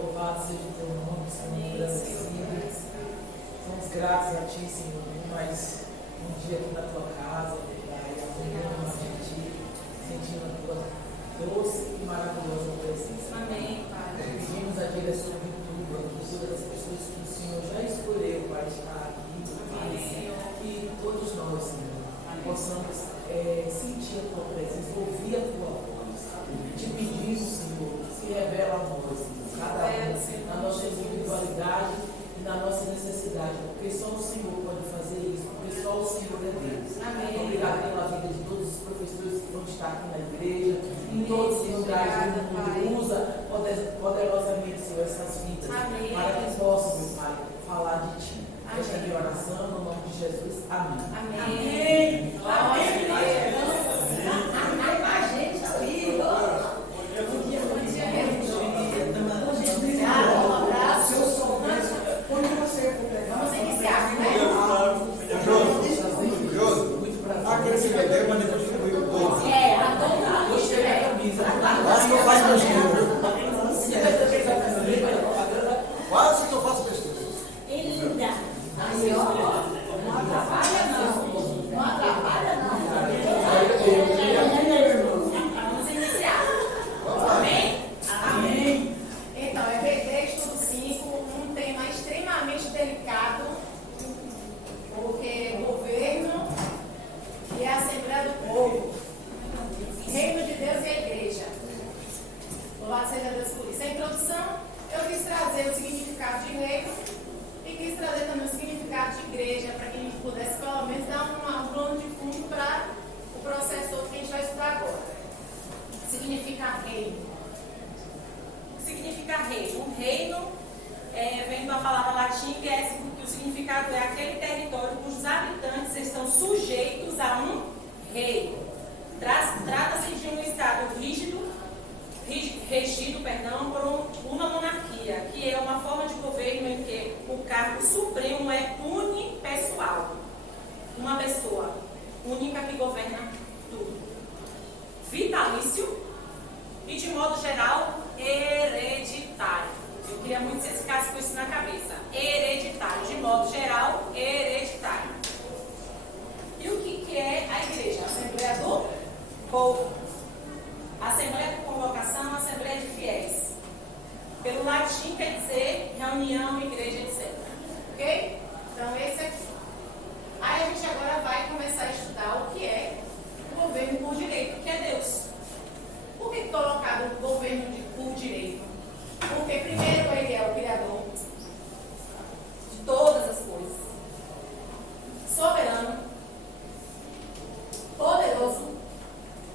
Louvado seja o teu nome, Senhor, agradecido. Somos gratos a Ti, Senhor, por mais um dia aqui na Tua casa, Pai, aprendendo de Ti, sentindo a Tua doce e maravilhosa presença. Amém, Pai. Pedimos a direção de tudo, a cultura das pessoas que o Senhor já escolheu para estar aqui, Pai, e todos nós, Senhor, possamos sentir a Tua presença, ouvir a Tua voz. Te pedimos, Senhor, se revela a nós, Senhor, cada um, na nossa individualidade e na nossa necessidade, porque só o Senhor pode fazer isso, porque só o Senhor é Deus. Amém. Obrigado pela vida de todos os professores que vão estar aqui na igreja, em todos os lugares do mundo. Usa poderosamente, Senhor, essas vidas, amém, para que possam, meu Pai, falar de Ti. Esta é a minha oração, no nome de Jesus. Amém. Amém. Amém. Quase que eu faço besteira. É linda. Aí, ó. Não atrapalha, não. Não atrapalha, não. Vamos iniciar. Amém? Amém. Então, Hebreus estudo 5, um tema extremamente delicado, porque governo e a Assembleia do Povo, Reino de Deus e a Igreja. Louvado seja Deus por isso. A introdução, eu quis trazer o significado de reino e quis trazer também o significado de igreja, para que a gente pudesse pelo menos dar um plano de fundo para o processo todo que a gente vai estudar agora. Significa reino. O que significa reino? Um reino vem de uma palavra latim que o significado é aquele território cujos habitantes estão sujeitos a um rei. Trata-se de um estado regido por uma monarquia, que é uma forma de governo em que o cargo supremo é unipessoal. Uma pessoa única que governa tudo. Vitalício e, de modo geral, hereditário. Eu queria muito que vocês ficassem com isso na cabeça. Hereditário. De modo geral, hereditário. E o que é a igreja? A Assembleia do Povo. Assembleia de convocação, Assembleia de fiéis. Pelo latim quer dizer reunião, igreja, etc. Ok? Então esse aqui. Aí a gente agora vai começar a estudar o que é o governo por direito, que é Deus. Por que colocado o governo por direito? Porque primeiro ele é o Criador de todas as coisas. Soberano, poderoso,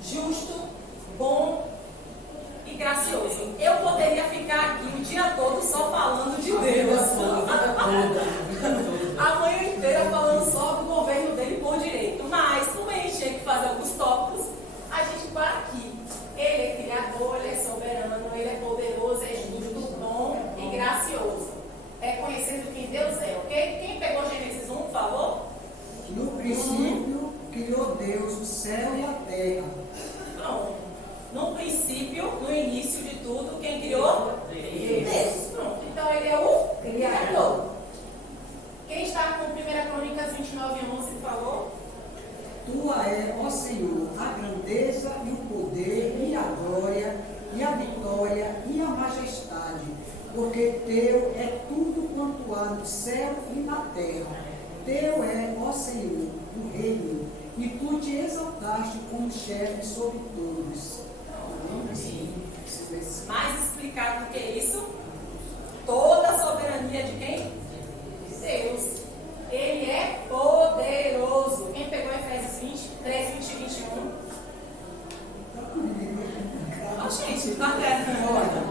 justo, bom e gracioso. Eu poderia ficar aqui o dia todo só falando de Deus. A manhã inteira falando só do governo dele por direito. Mas, como a gente tinha que fazer alguns tópicos, a gente para aqui. Ele é criador, ele é soberano, ele é poderoso, é justo, bom e gracioso. Reconhecendo quem Deus é, ok? Quem pegou Gênesis 1, por favor? No princípio, criou Deus o céu e a terra. Pronto. No princípio, no início de tudo, quem criou? Deus. Pronto. Então ele é o Criador. Quem está com 1 Crônicas 29:11, por favor? Tua é, ó Senhor, a grandeza e o poder e a glória e a vitória e a majestade, porque teu é tudo quanto há no céu e na terra. Teu é, ó Senhor, o reino, e tu te exaltaste como chefe sobre todos. Mais explicado do que isso, toda a soberania de quem? Deus. Ele é poderoso. Quem pegou Efésios 23, 20 e 21? Ó, gente, bacana. Olha,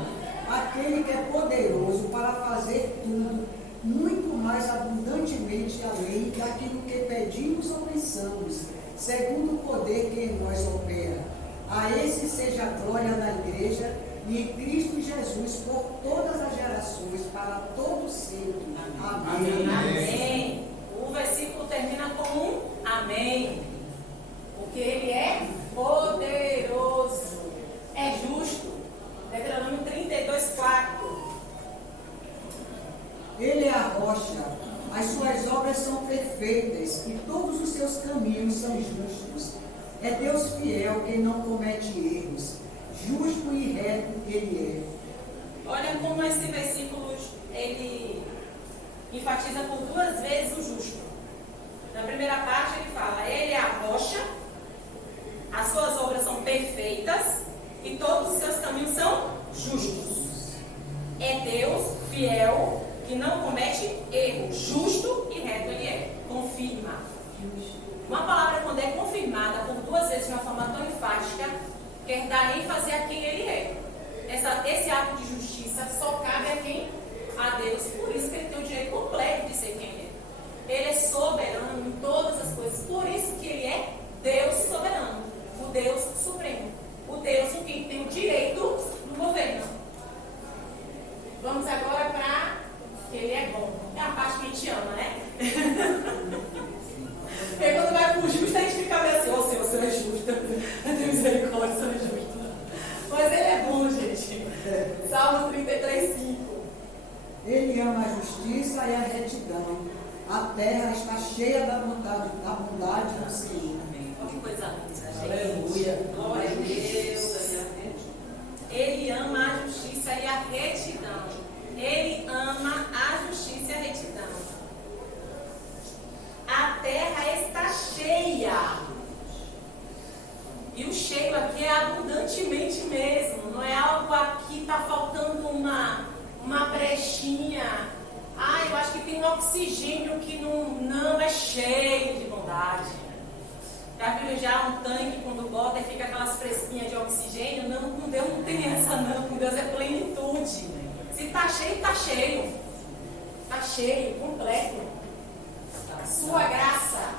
aquele que é poderoso para fazer tudo, muito mais abundantemente além daquilo que pedimos ou pensamos, segundo o poder que em nós opera. A esse seja a glória na igreja e em Cristo Jesus por todas as gerações, para todo sempre. Amém. Amém. O versículo termina com um amém. Porque ele é poderoso, é justo. Deuteronômio 32:4. fiel que não comete erros. Justo e reto ele Olha como esse versículo ele enfatiza por 2 vezes o justo. Na primeira parte ele fala, ele é a rocha, as suas obras são perfeitas e todos os seus caminhos são justos. É Deus fiel, que não comete erro, justo e reto ele é. Confirma. Uma palavra quando é confirmada por 2 vezes de uma forma tão enfática, quer dar ênfase a quem ele é. Esse ato de justiça só cabe a quem? A Deus. Por isso que ele tem o direito completo de ser quem ele é. Ele é soberano em todas as coisas. Por isso que ele é Deus soberano. O Deus supremo. O Deus em quem tem o direito do governo. Vamos agora para que ele é bom. É a parte que a gente ama, né? Porque quando vai para o justo, a gente fica meio assim, Senhor, o Senhor é justo. Tem misericórdia, o Senhor é justo. Mas ele é bom, gente. Salmo 33:5. Ele ama a justiça e a retidão. A terra está cheia da bondade do Senhor. Olha que coisa linda, gente. Aleluia. Glória a Deus. Ele ama a justiça e a retidão. Ele ama a justiça e a retidão. A terra está cheia. E o cheio aqui é abundantemente mesmo. Não é algo aqui está faltando uma brechinha. Eu acho que tem um oxigênio que não é cheio de bondade. Já viu já um tanque quando bota e fica aquelas fresquinhas de oxigênio? Não, com Deus não tem essa não. Com Deus é plenitude. Se está cheio, está cheio. Está cheio, completo. Sua graça.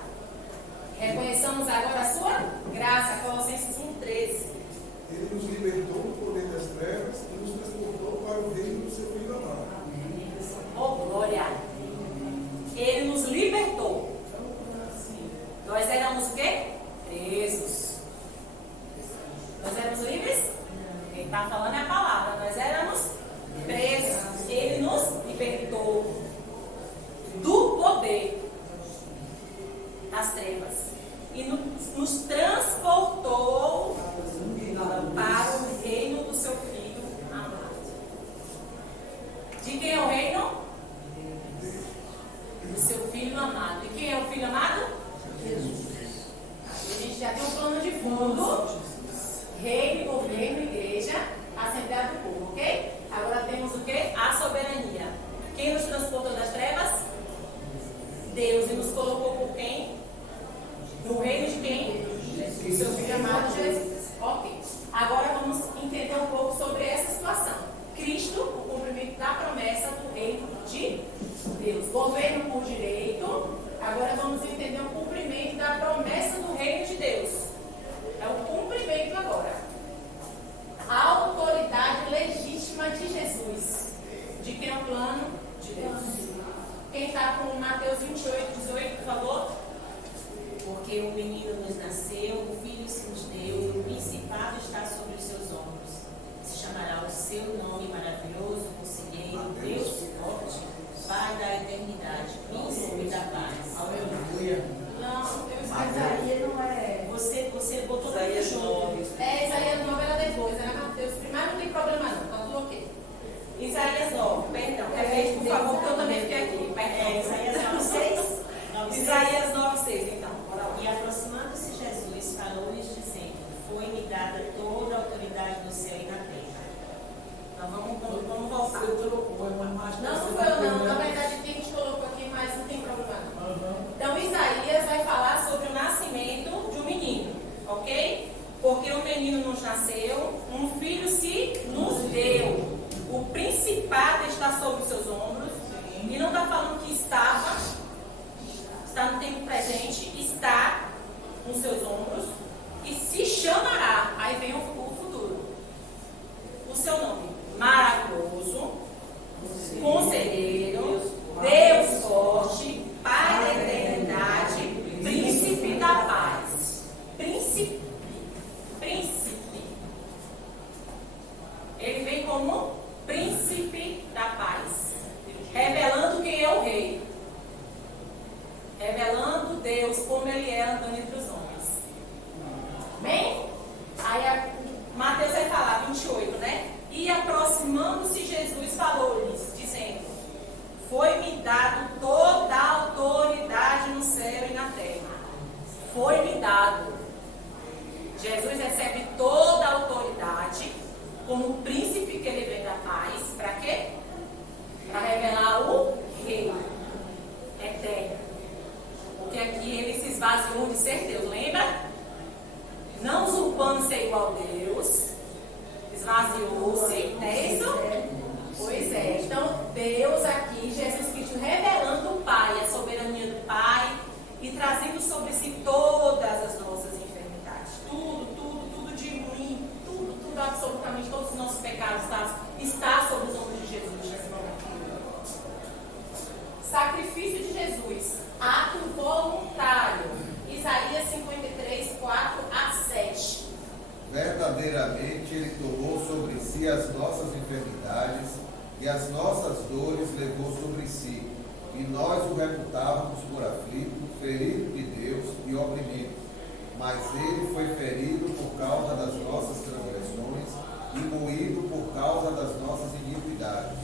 Reconheçamos agora a sua graça. Colossenses 1:13. Ele nos libertou do poder das trevas e nos transportou para o reino do seu Filho amado. Oh, glória! Ele nos libertou. Nós éramos o quê? Presos. Nós éramos livres? Quem está falando é a palavra. Nós éramos presos. Ele nos libertou do poder das trevas e nos transportou para o reino do seu Filho amado. De quem é o reino? Do seu Filho amado. E quem é o Filho amado? Jesus. A gente já tem um plano de fundo: reino, governo, igreja, assembleia do povo, ok? Agora temos o que? A soberania. Quem nos transportou das trevas? Deus. E nos colocou por quem? No reino de quem? Do seu Filho amado Jesus. Ok. Agora vamos entender um pouco sobre essa situação. Cristo, o cumprimento da promessa do reino de Deus. Governo por direito. Agora vamos entender o cumprimento da promessa do reino de Deus. É o cumprimento agora. A autoridade legítima de Jesus. De quem é o plano? De Deus. Quem está com Mateus 28:18, por favor? Porque um menino nos nasceu, um filho se nos deu, e o principado está sobre os seus ombros. Se chamará o seu nome maravilhoso, Conselheiro, Deus forte, Pai da eternidade, príncipe da paz. Aleluia. Não, eu Isaías não é. Você botou tudo Isaías junto. 9. Isaías 9 era depois, era Mateus. Primeiro não tem problema não, tá tudo ok. Isaías 9, perdão. Repete, por favor, que eu também fiquei aqui. Isaías 9:6. Isaías 9:6, então. Bora lá. E aproximando-se Jesus, falou-lhes dizendo: Foi-me dada toda a autoridade no céu e na terra. Então vamos voltar. Você trocou, mas Não foi eu não. Na verdade, quem a gente colocou aqui, mas não tem problema não. Então, Isaías vai falar sobre o nascimento de um menino, ok? Porque um menino nos nasceu, um filho se nos deu. O principado está sobre os seus ombros. E não está falando que estava, está no tempo presente, está nos seus ombros. E se chamará, aí vem o futuro. O seu nome, maravilhoso, conselheiro, Deus forte, Pai da eternidade, príncipe da paz. Príncipe. Ele vem como príncipe da paz, revelando quem é o rei, revelando Deus como ele é andando entre os homens. Mateus vai falar, 28, né? E aproximando-se Jesus falou-lhes, dizendo: foi-me dado toda a autoridade no céu e na terra. Foi-me dado. Jesus recebe toda a autoridade como príncipe que ele vem da paz. Para quê? Para revelar o rei eterno. Porque aqui ele se esvaziou de ser Deus, lembra? Não usurpando ser igual a Deus, esvaziou-se, não é isso? Pois é. Então, Deus aqui, Jesus Cristo, revelando o Pai, a soberania do Pai, e trazendo sobre si todas as nossas enfermidades. Tudo de ruim, tudo, absolutamente, todos os nossos pecados está sobre os ombros de Jesus nesse momento. Sacrifício de Jesus, ato voluntário. Isaías 53, 4 a 7. Verdadeiramente Ele tomou sobre si as nossas enfermidades e as nossas dores levou sobre si. E nós o reputávamos por aflito, ferido de Deus e oprimido. Mas Ele foi ferido por causa das nossas transgressões e moído por causa das nossas iniquidades.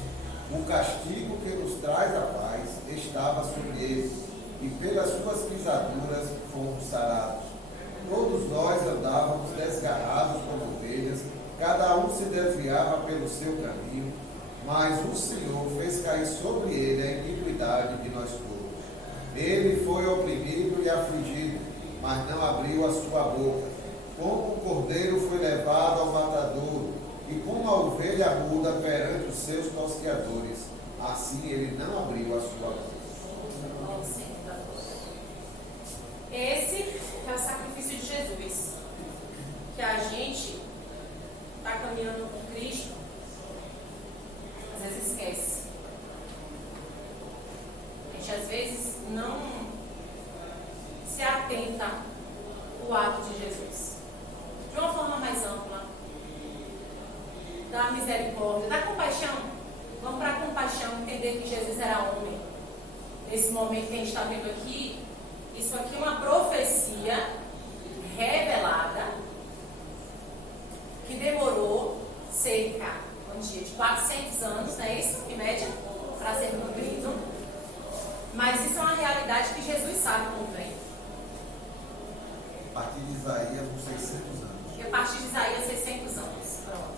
O castigo que nos traz a paz estava sobre Ele, e pelas suas pisaduras fomos sarados. Todos nós andávamos desgarrados como ovelhas, cada um se desviava pelo seu caminho, mas o Senhor fez cair sobre ele a iniquidade de nós todos. Ele foi oprimido e afligido, mas não abriu a sua boca. Como o cordeiro foi levado ao matadouro, e como a ovelha muda perante os seus tosqueadores, assim ele não abriu a sua boca. Esse é o sacrifício de Jesus, que a gente está caminhando com Cristo, às vezes esquece. A gente às vezes não se atenta ao ato de Jesus, de uma forma mais ampla, da misericórdia, da compaixão. Vamos para a compaixão, entender que Jesus era homem. Nesse momento que a gente está vendo aqui, isso aqui é uma profecia revelada que demorou cerca, de 400 anos, não é isso? Em média, para ser cumprido. Mas isso é uma realidade que Jesus sabe como vem. A partir de Isaías, uns 600 anos. E a partir de Isaías, 600 anos. Pronto.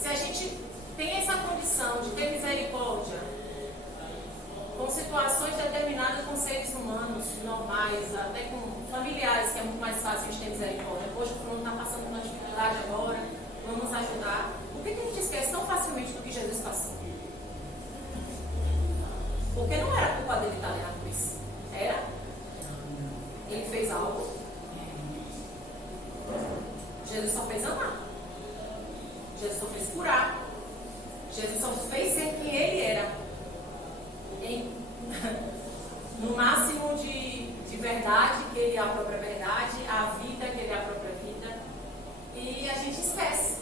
Se a gente tem essa condição de ter misericórdia com situações determinadas com seres humanos normais, até com familiares, que é muito mais fácil de ter misericórdia. Poxa, o fulano está passando por uma dificuldade agora, vamos ajudar. Por que a gente esquece tão facilmente do que Jesus passou? Porque não era culpa dele estar ali na cruz. Era? Ele fez algo. Jesus só fez amar. Jesus só fez curar. Jesus só fez ser quem ele era. No máximo de verdade, que ele é a própria verdade, a vida, que ele é a própria vida. E a gente esquece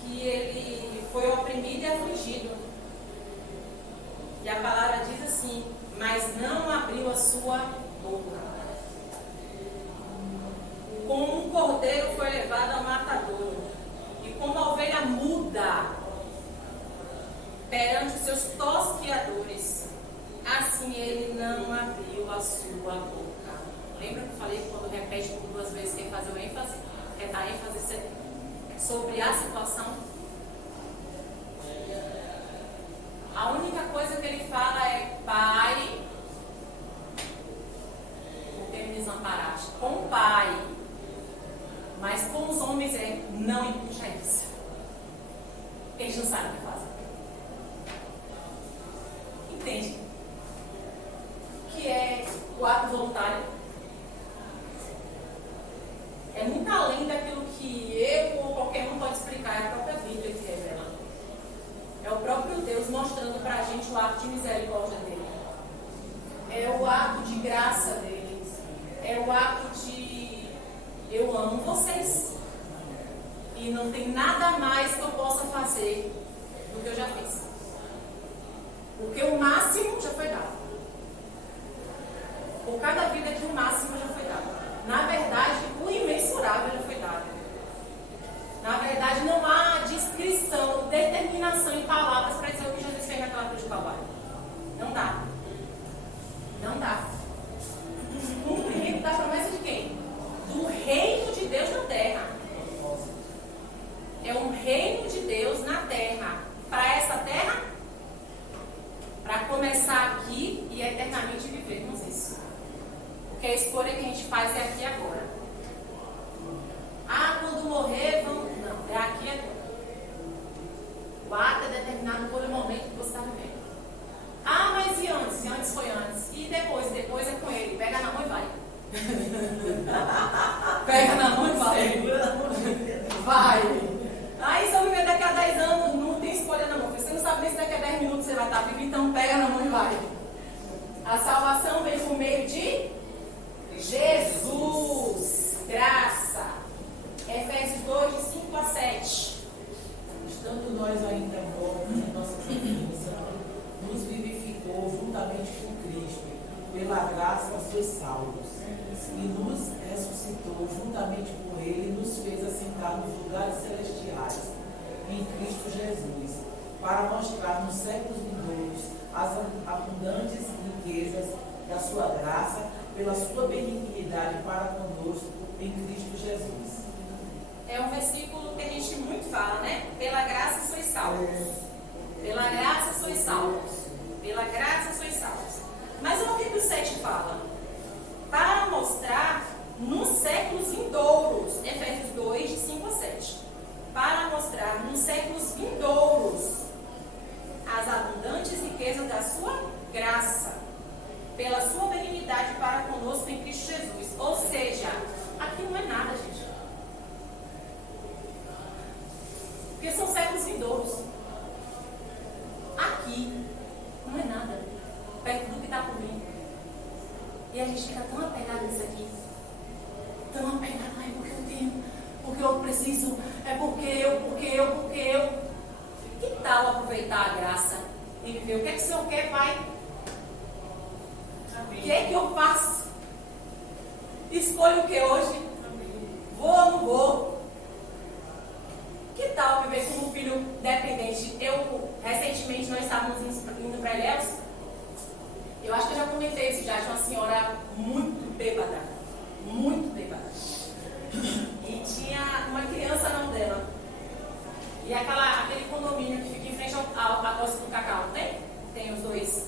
que ele foi oprimido e afligido. E a palavra diz assim: mas não abriu a sua boca. Como um cordeiro foi levado ao matadouro, e como a ovelha muda perante os seus tosqueadores, assim ele não abriu a sua boca. Lembra que eu falei que quando repete por duas vezes quem faz o ênfase? Quer dar ênfase sobre a situação? A única coisa que ele fala é: Pai, porque me desamparaste. Com o Pai. Mas com os homens é: não impuxa isso. Eles não sabem o que fazer. Entende? Que é o ato voluntário. É muito além daquilo que eu ou qualquer um pode explicar. É a própria Bíblia que revela. É o próprio Deus mostrando para a gente o ato de misericórdia dele. É o ato de graça dele. É o ato de: eu amo vocês. E não tem nada mais que eu possa fazer do que eu já fiz. Porque o máximo já foi dado. Por cada vida aqui, o máximo já foi dado. Na verdade, o imensurável lugares celestiais em Cristo Jesus, para mostrar nos séculos vindouros as abundantes riquezas da sua graça, pela sua benignidade para conosco em Cristo Jesus. É um versículo que a gente muito fala, né? Pela graça sois salvos. Pela graça sois salvos. Pela graça sois salvos. Mas olha o que o 7 fala. Para mostrar nos séculos vindouros, Efésios 2, de 5 a 7. Para mostrar nos séculos vindouros as abundantes riquezas da sua graça, pela sua benignidade para conosco em Cristo Jesus. Ou seja, aqui não é nada, gente. Porque são séculos vindouros. Aqui não é nada perto do que está por vir. E a gente fica tão apegado nisso aqui. Tão apegado, ai, porque eu tenho, porque eu preciso, é porque eu. Que tal aproveitar a graça e viver? O que é que o Senhor quer, Pai? O que é que eu faço? Escolho o que hoje? Vou ou não vou? Que tal viver como um filho dependente? Recentemente, nós estávamos indo para Ilhéus. Eu acho que eu já comentei isso já, de uma senhora muito bêbada. Muito bêbada. E tinha uma criança na mão dela. E aquele condomínio que fica em frente à Costa do Cacau, tem? Tem os dois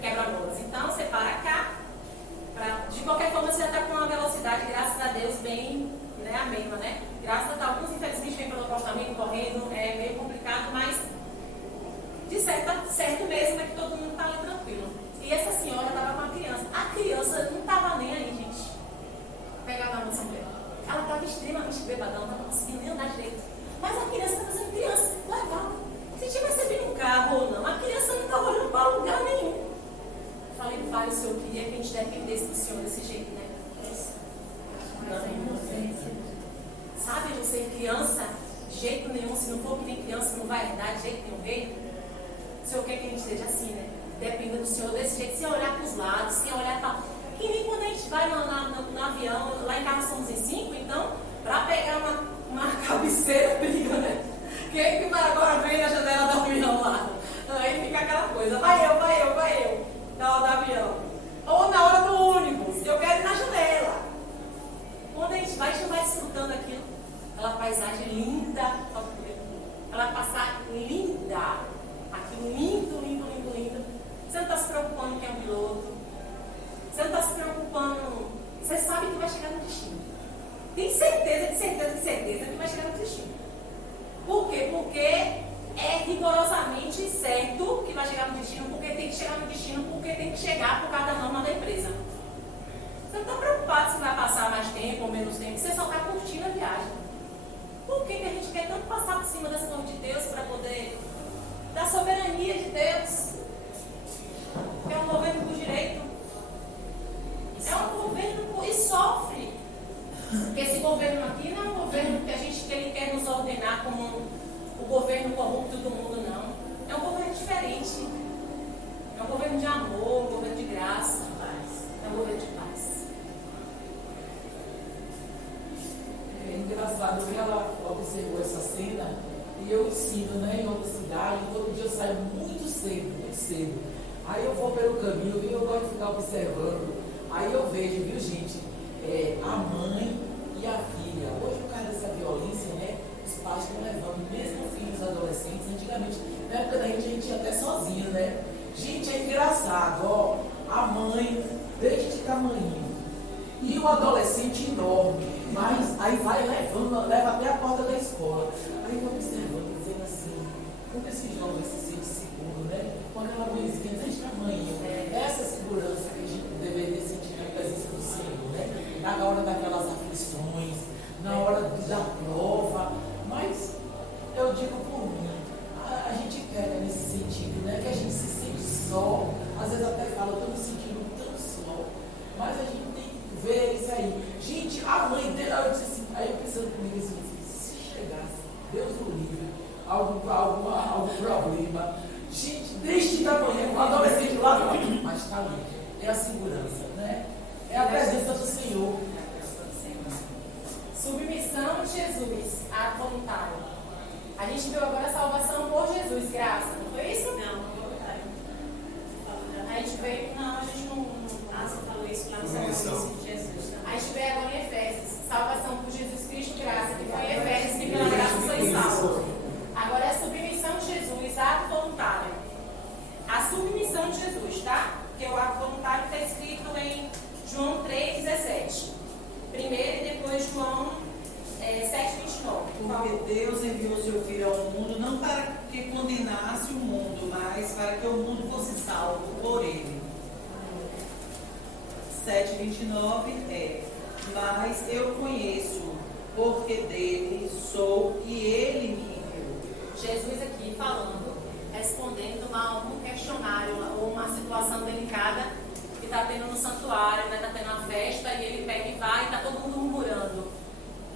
quebra-molas. Então, você para cá. De qualquer forma, você já está com uma velocidade, graças a Deus, bem, né, a mesma, né? Graças a Deus, alguns infelizmente vêm pelo acostamento, correndo, é meio complicado, mas de certo mesmo é que todo mundo está ali tranquilo. E essa senhora estava com a criança. A criança não estava nem aí, gente. Pegava a moça mulher. Ela estava extremamente bêbada, não estava conseguindo nem andar direito. Mas a criança estava sendo criança, levava. Se tivesse vindo um carro ou não, a criança não estava olhando para lugar nenhum. Falei, Pai, o Senhor queria que a gente dependesse do Senhor desse jeito, né? Sabe, de ser criança, de jeito nenhum, se não for que nem criança, não vai herdar de jeito nenhum reino. O Senhor quer que a gente seja assim, né? Dependa do Senhor desse jeito, sem olhar para os lados, sem olhar para. Que nem quando a gente vai no avião, lá em casa somos em 5, então, para pegar uma cabeceira, briga, né? Quem que vai agora vem na janela do avião lá? Aí fica aquela coisa, vai eu, na hora do avião. Ou na hora do ônibus, eu quero ir na janela. Quando a gente vai desfrutando aquilo, aquela paisagem linda, ela passar linda, aquilo lindo, lindo, lindo, lindo. Você não está se preocupando quem é o piloto, você não está se preocupando, você sabe que vai chegar no destino. Tem certeza que vai chegar no destino. Por quê? Porque é rigorosamente certo que vai chegar no destino, porque tem que chegar no destino, porque tem que chegar por cada norma da empresa. Você não está preocupado se vai passar mais tempo ou menos tempo, você só está curtindo a viagem. Por que a gente quer tanto passar por cima das coisas de Deus para poder, da soberania de Deus? É um governo por direito. É um governo e sofre. Porque esse governo aqui não é um governo que ele quer nos ordenar como o governo corrupto do mundo, não. É um governo diferente. É um governo de amor, um governo de graça, de paz. É um governo de paz. É engraçado que ela observou essa cena e eu ensino, né, em outra cidade. Todo dia eu saio muito cedo. Aí eu vou pelo caminho e eu gosto de ficar observando. Aí eu vejo, viu, gente, a mãe e a filha. Hoje, por causa dessa violência, né, os pais estão levando, mesmo filhos adolescentes. Antigamente, na época da gente ia até sozinho, né? Gente, é engraçado, ó. A mãe, desde tamanho, e o adolescente enorme, mas aí vai leva até a porta da escola. Aí eu observando, dizendo assim, como esse jovem se sente seguro, né? Com aquela mãezinha desse tamanho. Essa segurança que a gente deveria sentir na presença do Senhor, né? Na hora daquelas aflições, na hora da prova. Mas eu digo por mim, a gente quer nesse sentido, né? Que a gente se sente só. Às vezes até fala, eu estou me sentindo tão só. Mas a gente tem que ver isso aí. Gente, a mãe dela, eu disse assim, aí eu pensando comigo assim, se chegasse, Deus o livre, algum problema. Gente, desde da manhã, o adolescente lá, mas está ali. É a segurança, né? É a presença do Senhor. Submissão A gente viu agora a salvação por Jesus, graça, não foi isso? Não, A gente veio, não, a gente não. você falou isso lá no Submissão. Salmo de Jesus A também. gente vê agora em Efésios, salvação por Jesus Cristo, graça, que foi em Efésios, que pela graça sois salvos. Agora é a submissão de Jesus, ato voluntário. A submissão de Jesus, tá? Porque o ato voluntário está escrito em João 3,17. Primeiro e depois João 7,29. Porque Deus enviou seu Filho ao mundo não para que condenasse o mundo, mas para que o mundo fosse salvo por ele. 7,29 é: mas eu conheço, porque dele sou e ele me enviou. Jesus aqui falando, respondendo a algum questionário ou uma situação delicada que está tendo no santuário, né? Está tendo uma festa e ele pega e vai e está todo mundo murmurando.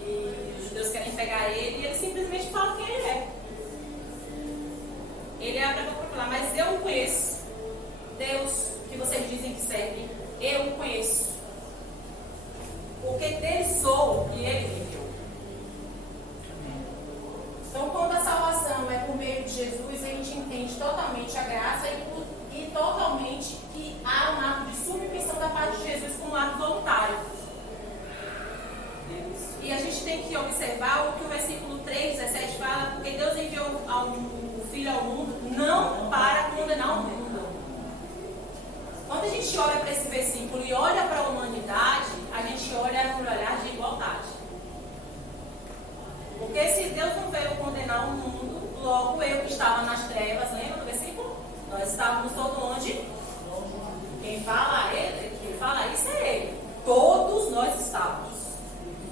E os judeus querem pegar ele e ele simplesmente fala quem ele é. Ele abre a boca para falar, mas eu o conheço. Deus, que vocês dizem que serve, eu o conheço. Porque dele sou e ele me enviou. Então, quando a salvação é por meio de Jesus, a gente entende totalmente a graça e totalmente que há um ato de submissão da parte de Jesus como um ato voluntário. E a gente tem que observar o que o versículo 3,17 fala, porque Deus enviou o Filho ao mundo não para condenar o mundo. Quando a gente olha para esse versículo e olha para a humanidade, a gente olha por olhar de igualdade. Porque se Deus não veio condenar o mundo, logo eu que estava nas trevas, lembra do versículo? Nós estávamos todos onde? Quem fala isso é Ele. Todos nós estávamos.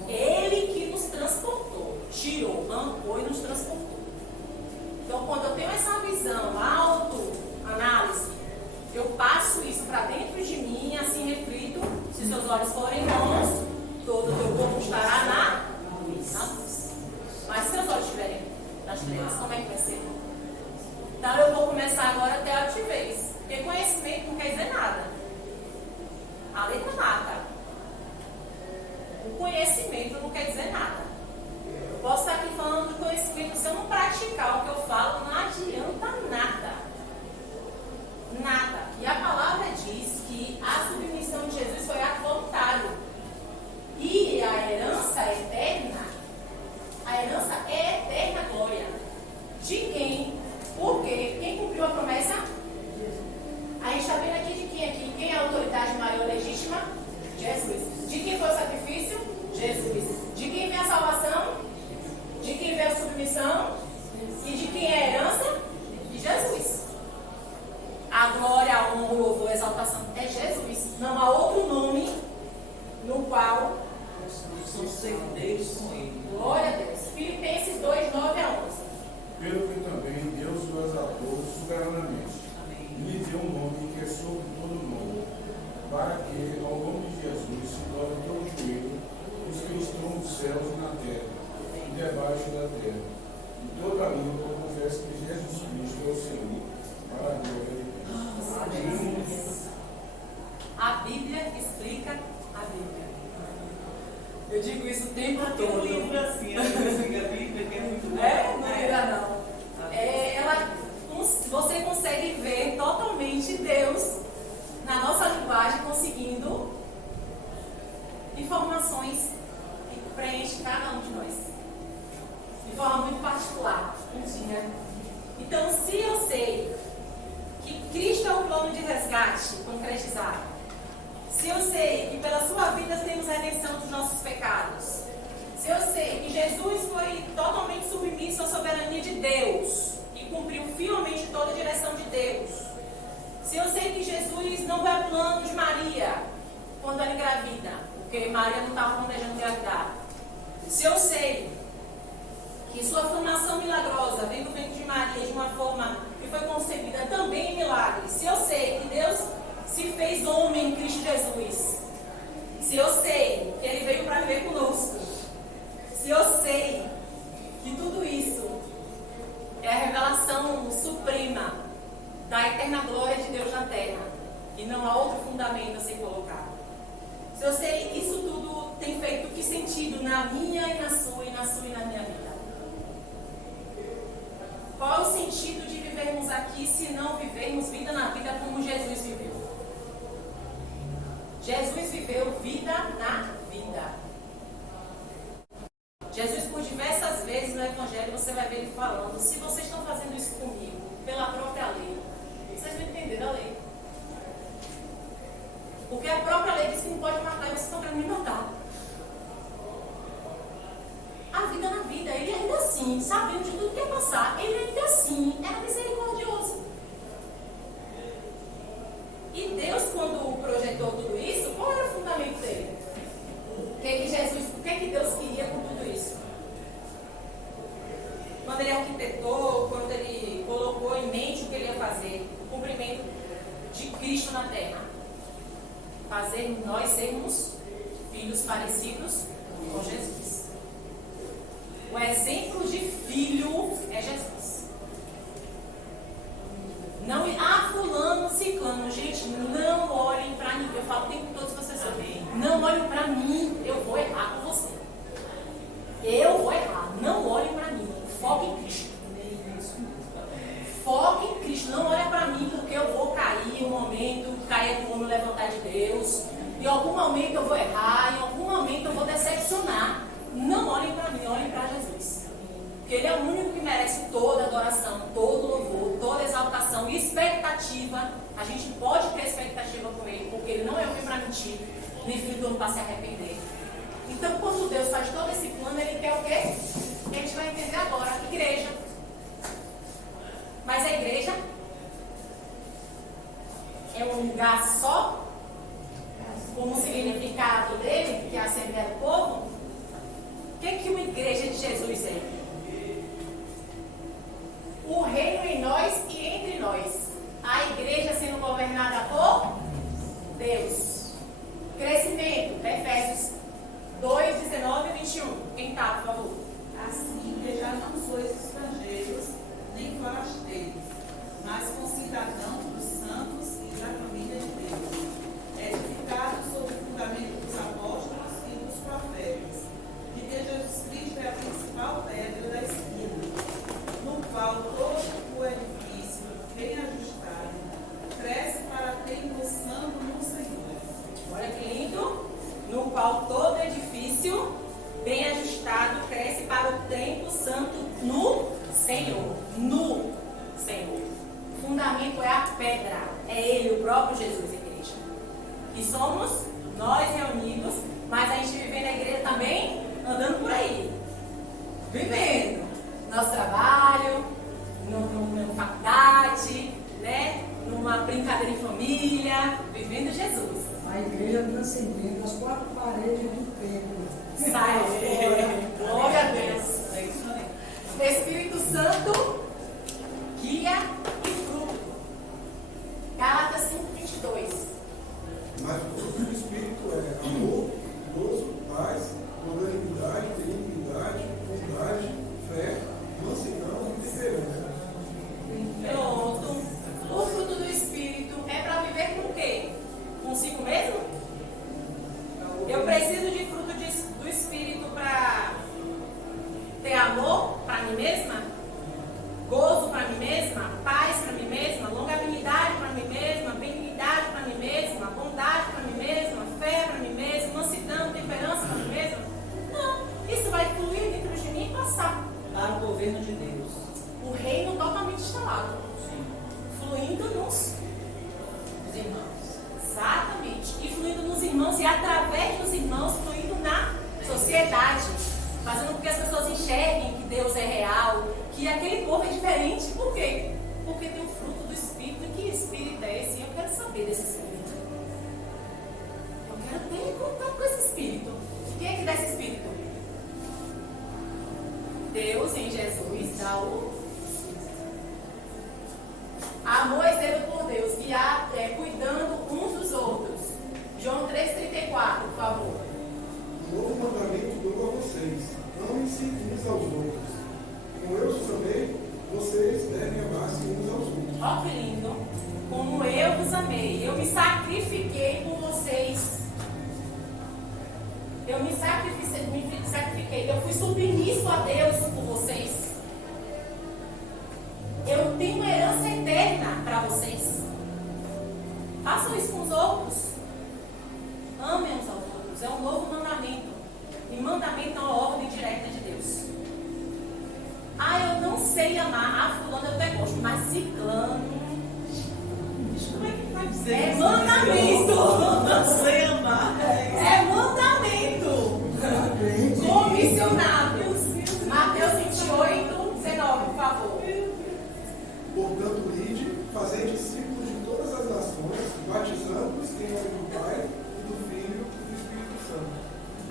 Ele que nos transportou, tirou, arrancou e nos transportou. Então, quando eu tenho essa visão, autoanálise, eu passo isso para dentro de mim, assim reflito, se seus olhos forem bons, todo o teu corpo estará na luz. Mas se seus olhos estiverem nas trevas, como é que vai ser? Então eu vou começar agora até a altivez. Porque conhecimento não quer dizer nada. A letra mata. O conhecimento não quer dizer nada. Eu posso estar aqui falando de conhecimento, se eu não praticar o que eu falo, não adianta nada. Nada. E a palavra diz que a submissão de Jesus foi ato voluntário. E a herança é eterna glória. De quem? Por quê? Quem cumpriu a promessa? A gente está vendo aqui de quem aqui? Quem é a autoridade maior legítima? Jesus. De quem foi o sacrifício? Jesus. De quem vem a salvação? De quem vem a submissão? E de quem é a herança? De Jesus. A glória, a honra, o louvor, a exaltação é Jesus. Não há outro nome no qual Somos herdeiros com ele. glória a Deus. Filipenses 2, 9 a 11. Pelo que também Deus o exaltou soberanamente, e lhe deu um nome que é sobre todo nome, para que, ao nome de Jesus, se dobre todo joelho, os que estão nos céus e na terra, e debaixo da terra, e toda língua confessa que Jesus Cristo é o Senhor, para a glória de Deus. A Bíblia explica a Bíblia. Eu digo isso o tempo Tem um todo. livro assim, a Bíblia, que é muito bom. Não lembra não. Você consegue ver totalmente Deus na nossa linguagem, conseguindo informações que preenchem cada um de nós. De forma muito particular. Então, se eu sei que Cristo é o plano de resgate concretizado, se eu sei que pela sua vida temos redenção dos nossos pecados, se eu sei que Jesus foi totalmente submisso à soberania de Deus e cumpriu fielmente toda a direção de Deus, se eu sei que Jesus não vai ao plano de Maria quando ela engravida, porque Maria não estava planejando engravidar, se eu sei que sua formação milagrosa vem do ventre de Maria de uma forma que foi concebida também em milagres, se eu sei que Deus se fez homem em Cristo Jesus, se eu sei que Ele veio para viver conosco, se eu sei que tudo isso é a revelação suprema da eterna glória de Deus na terra, e não há outro fundamento a ser colocado, se eu sei que isso tudo tem feito que sentido na minha e na sua e na minha vida, sentido de vivermos aqui se não vivermos vida na vida como Jesus viveu? Jesus viveu vida na vida. Jesus, por diversas vezes no Evangelho, você vai ver ele falando: se vocês estão fazendo isso comigo, pela própria lei, vocês não entenderam a lei. Porque a própria lei diz que não pode matar e vocês estão querendo me matar. A vida na vida, ele ainda assim, sabendo de tudo que ia passar, ele ainda assim era misericordioso. E Deus, quando projetou tudo isso, qual era o fundamento dele? O que Deus queria com tudo isso? Quando ele arquitetou, quando ele colocou em mente o que ele ia fazer, o cumprimento de Cristo na terra, fazer nós sermos filhos parecidos com Jesus. O exemplo de filho é Jesus. Não, fulano, ciclano, gente, não olhem para mim. Eu falo o tempo todo, se vocês sabem. Não olhem para mim, eu vou errar com você. Eu vou errar, não olhem para mim. Foque em Cristo. Foque em Cristo, não olha para mim porque eu vou cair em um momento, cair do homem levantar de Deus. Em algum momento eu vou errar, em algum momento eu vou decepcionar. Não olhem para mim, olhem para Jesus. Porque Ele é o único que merece toda adoração, todo louvor, toda exaltação e expectativa. A gente pode ter expectativa com Ele, porque Ele não é homem para mentir, nem filho do homem para se arrepender. Então, quando Deus faz todo esse plano, Ele quer o quê? Que a gente vai entender agora. Igreja. Mas a igreja é um lugar só, como o significado dele, que é a Assembleia do Povo. O que uma igreja de Jesus é? O reino em nós e entre nós. A igreja sendo governada por Deus. Crescimento, Efésios 2, 19 e 21. Quem está, por favor? Assim que já não sois estrangeiros, nem forasteiros, mas concidadãos dos santos e da família de Deus, edificados sobre o fundamento dos apóstolos e dos profetas, de que Jesus Cristo é a principal pedra da esquina, no qual todo o edifício, bem ajustado, cresce para ter noção no Senhor. Olha que lindo! No qual todo edifício, bem ajustado, cresce para o templo santo no Senhor. No Senhor. O fundamento é a pedra. É Ele, o próprio Jesus, igreja. E somos nós reunidos, mas a gente vivendo a igreja também, andando por aí. Vivendo. Nosso trabalho, numa faculdade, né? Numa brincadeira em família, vivendo Jesus. A igreja transcendendo as quatro paredes do templo. Sai fora. Glória a Deus. Espírito Santo, guia e fruto. Gálatas 5:22. Mas o fruto do Espírito é amor, gozo, paz, longanimidade, benignidade, bondade, fé, mansidão e temperança. Pronto. O fruto do Espírito é para viver com o quê? Consigo mesmo? Eu preciso de fruto do Espírito para ter amor para mim mesma? Gozo para mim mesma? Paz para mim mesma? Longanimidade para mim mesma? Benignidade para mim mesma? Bondade para mim mesma? Fé para mim mesma? Mansidão, temperança para mim mesma? Não. Isso vai fluir dentro de mim e passar Para o governo de Deus. o reino totalmente instalado, Sim. fluindo nos irmãos. exatamente, e fluindo nos irmãos e através dos irmãos fluindo na sociedade, fazendo com que as pessoas enxerguem que Deus é real, que aquele povo é diferente. Por quê? Porque tem o fruto do Espírito. E que Espírito é esse? Eu quero saber desse Espírito. Eu quero ter contato com esse Espírito. Quem é que dá esse Espírito? Deus em Jesus dá o amor e zelo por Deus, cuidando uns dos outros. João 3,34, por favor. Um novo mandamento dou a vocês: amem-se uns aos outros. Como eu os amei, vocês devem amar-se uns aos outros. Ó que lindo. Como eu vos amei, eu me sacrifiquei por vocês. Eu me sacrifiquei, eu fui submisso a Deus por vocês. comissionados. Mateus 28, 19, por favor. Portanto, ide, fazei discípulos de todas as nações, batizando-os em nome do Pai, e do Filho e do Espírito Santo.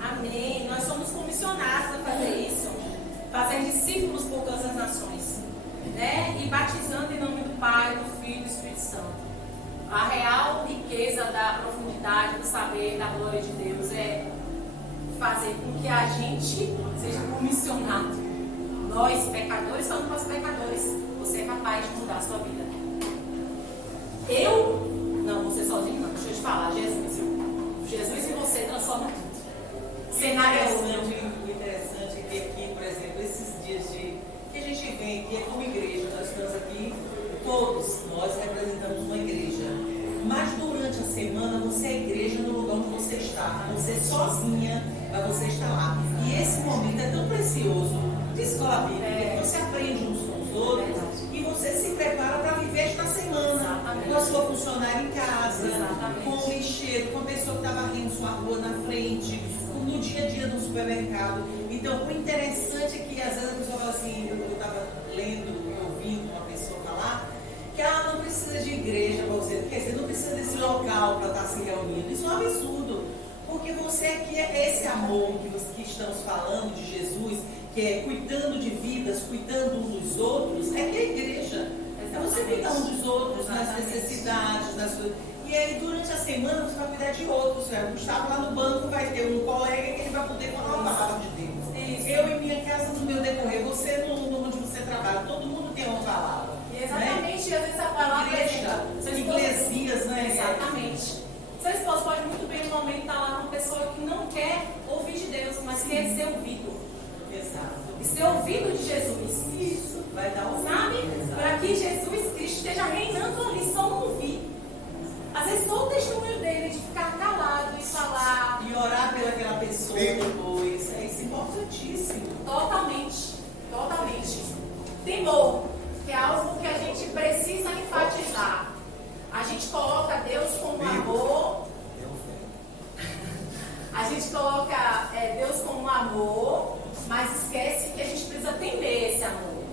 Amém. Nós somos comissionados a fazer isso. Fazer discípulos por todas as nações. Né? E batizando em nome do Pai, do Filho e do Espírito Santo. A real riqueza da profundidade, do saber, da glória de Deus é fazer com que a gente seja comissionado. Nós, pecadores, somos para os pecadores. Você é capaz de mudar a sua vida. Não, você sozinho não. Deixa eu te falar, Jesus. Jesus e você transforma tudo. Cenário é outro. O interessante é que aqui, por exemplo, esses dias que a gente vem aqui é como igreja, nós estamos aqui, todos nós representamos uma igreja. Mas durante a semana você é igreja no lugar onde você está. Você sozinha, mas você está lá. E esse momento é tão precioso de escola bíblica, que você aprende uns com os outros e você se prepara para viver esta semana. Com a sua funcionária em casa, com o lixeiro, com a pessoa que está varrendo sua rua na frente, no dia a dia do supermercado. Então, o interessante é que às vezes a pessoa fala assim, eu estava lendo, ouvindo uma pessoa falar, que ela não precisa de igreja para você, quer dizer, não precisa desse local para estar se reunindo. Isso é um absurdo, porque você aqui é esse amor que estamos falando de Jesus, que é cuidando de vidas, cuidando uns dos outros, é que é a igreja. É você cuidar uns dos outros, nas necessidades, nas coisas. E aí, durante a semana, você vai cuidar de outros. O Gustavo lá no banco vai ter um colega que ele vai poder falar uma palavra de Deus. Eu em minha casa, no meu decorrer, você no onde você trabalha, todo mundo tem uma palavra. Exatamente, né? às vezes a palavra é Eclesias, né? Exatamente. Seu esposo pode muito bem no momento estar lá com uma pessoa que não quer ouvir de Deus, mas quer ser ouvido. Exato. E ser ouvido de Jesus. Isso, vai dar um sabe? Para que Jesus Cristo esteja reinando ali, só não ouvir. Às vezes todo o testemunho dele de ficar calado e falar. E orar pelaquela pessoa depois. É isso importantíssimo. Totalmente. Totalmente. Temor, que é algo que a gente precisa enfatizar. A gente coloca Deus como amor. A gente coloca Deus como amor, mas esquece que a gente precisa temer esse amor,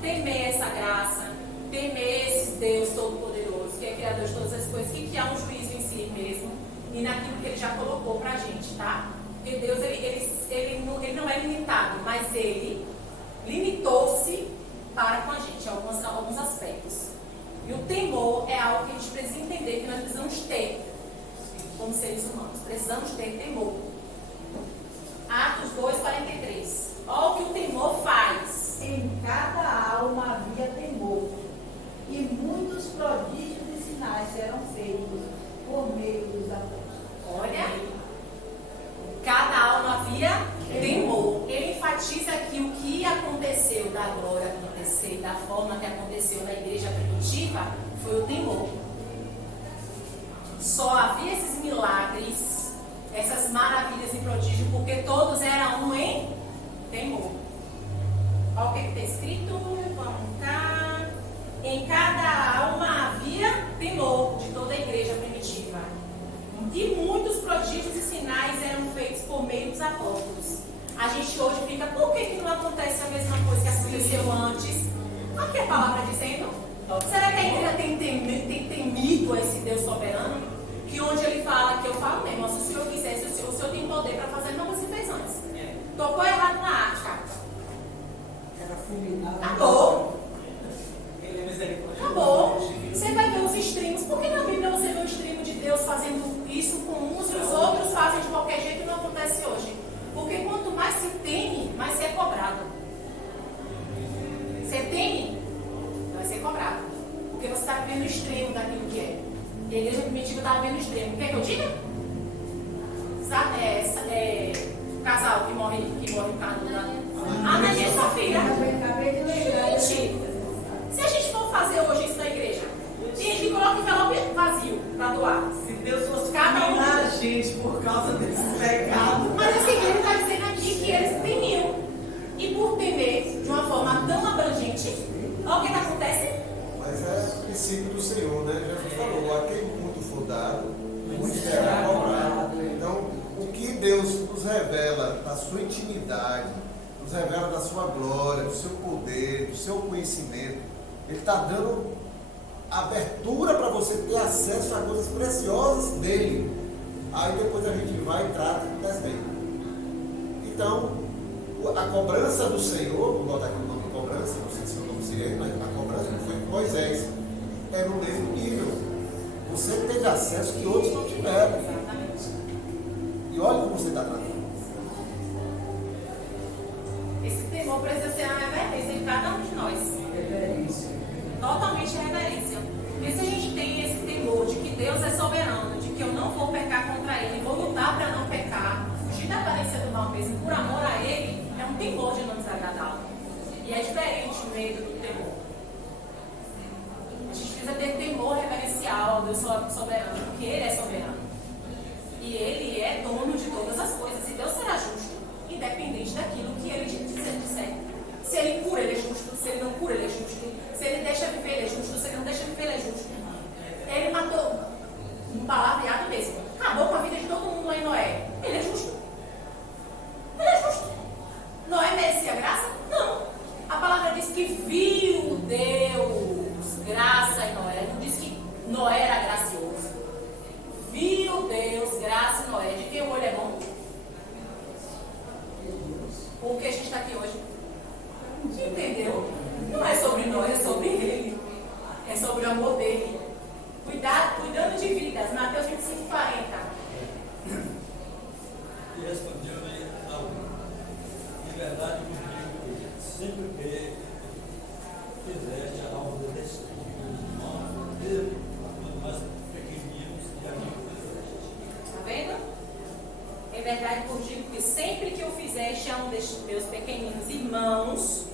temer essa graça, temer esse Deus Todo-Poderoso, que é Criador de todas as coisas, que há um juízo em si mesmo e naquilo que Ele já colocou pra gente, tá? Porque Deus, ele não é limitado, mas Ele limitou-se para com a gente em alguns aspectos. E o temor é algo que a gente precisa entender, que nós precisamos ter como seres humanos. Precisamos ter temor. Atos 2:43. Olha o que o temor faz. Em cada alma havia temor, e muitos prodígios e sinais eram feitos por meio dos apóstolos. Olha, cada alma havia temor. Ele enfatiza aqui o que aconteceu, da glória acontecer, da forma que aconteceu na igreja primitiva, foi o temor. Só havia esses milagres, essas maravilhas e prodígios, porque todos eram em temor. Olha o que está escrito, vamos cá. Em cada alma havia temor, de toda a igreja primitiva. E muitos prodígios e sinais eram feitos por meio dos apóstolos. A gente hoje fica, por que não acontece a mesma coisa que aconteceu antes? Olha que a palavra dizendo. Será que a igreja tem temido esse Deus soberano? Que onde ele fala, que eu falo mesmo, se o Senhor quisesse, o Senhor tem poder para fazer, não você fez antes. Tocou errado na arca. Era fulminado. Acabou. Ele é misericórdia. Acabou. Você vai ver os extremos. Por que na Bíblia você vê o extremo de Deus fazendo isso com uns e os outros fazem de qualquer jeito e não acontece hoje? Porque quanto mais se teme, mais se é cobrado. Você teme, vai ser cobrado. Porque você está vivendo o extremo daquilo que é. E a igreja primitiva estava vendo o extremo. Quer que eu diga? Casal que morre no caso. Ana e sua filha. Gente, se a gente for fazer hoje isso na igreja, tem gente que coloca envelope vazio para doar. Se Deus fosse cada um a gente por causa desse pecado. Mas assim, ele está dizendo aqui que eles temiam. E por temer de uma forma tão abrangente, olha o que acontece. Mas é o princípio do Senhor, né? Jesus falou, aquele muito for dado, muito será cobrado. Então, o que Deus nos revela da sua intimidade, nos revela da sua glória, do seu poder, do seu conhecimento. Ele está dando abertura para você ter acesso a coisas preciosas dele. Aí depois a gente vai e trata do desenho. Então, a cobrança do Senhor, vou botar aqui o nome de cobrança, não sei se o nome seria, mas a cobrança que foi de Moisés, é no mesmo nível. Você teve acesso que outros não tiveram. E olha como você está tratando. Esse temor precisa ser uma reverência em cada um de nós. Reverência. Totalmente reverência. Porque se a gente tem esse temor de que Deus é soberano, de que eu não vou pecar contra Ele, vou lutar para não pecar, fugir da aparência do mal mesmo, por amor a Ele, é um temor de não desagradá-lo. E é diferente o medo do temor. A gente precisa ter temor reverencial ao Deus soberano, porque Ele é soberano. E Ele é dono de todas as coisas. E Deus será justo, independente daquilo que Ele disser. Se Ele cura, Ele é justo. Se Ele não cura, Ele é justo. Se Ele deixa viver, Ele é justo. Se Ele não deixa viver, Ele é justo. Ele matou um palavreado mesmo. Acabou com a vida de todo mundo lá em Noé. Ele é justo. Ele é justo. Noé merecia graça? Não. A palavra diz que viu Deus graça em Noé. Não diz que Noé era gracioso. Viu Deus graça em Noé. De quem o olho é bom? Por que a gente está aqui hoje? Entendeu? Não é sobre nós, é sobre Ele. É sobre o amor dele. Cuidando de vidas. Mateus 25, 40. E respondeu-lhe algo. De verdade, eu digo, sempre que fizeste algo desse tipo de irmão, mesmo quando mais pequeninos, e a mim fizeste. Está vendo? Em verdade, eu digo que sempre que eu fizeste a um destes meus pequeninos irmãos,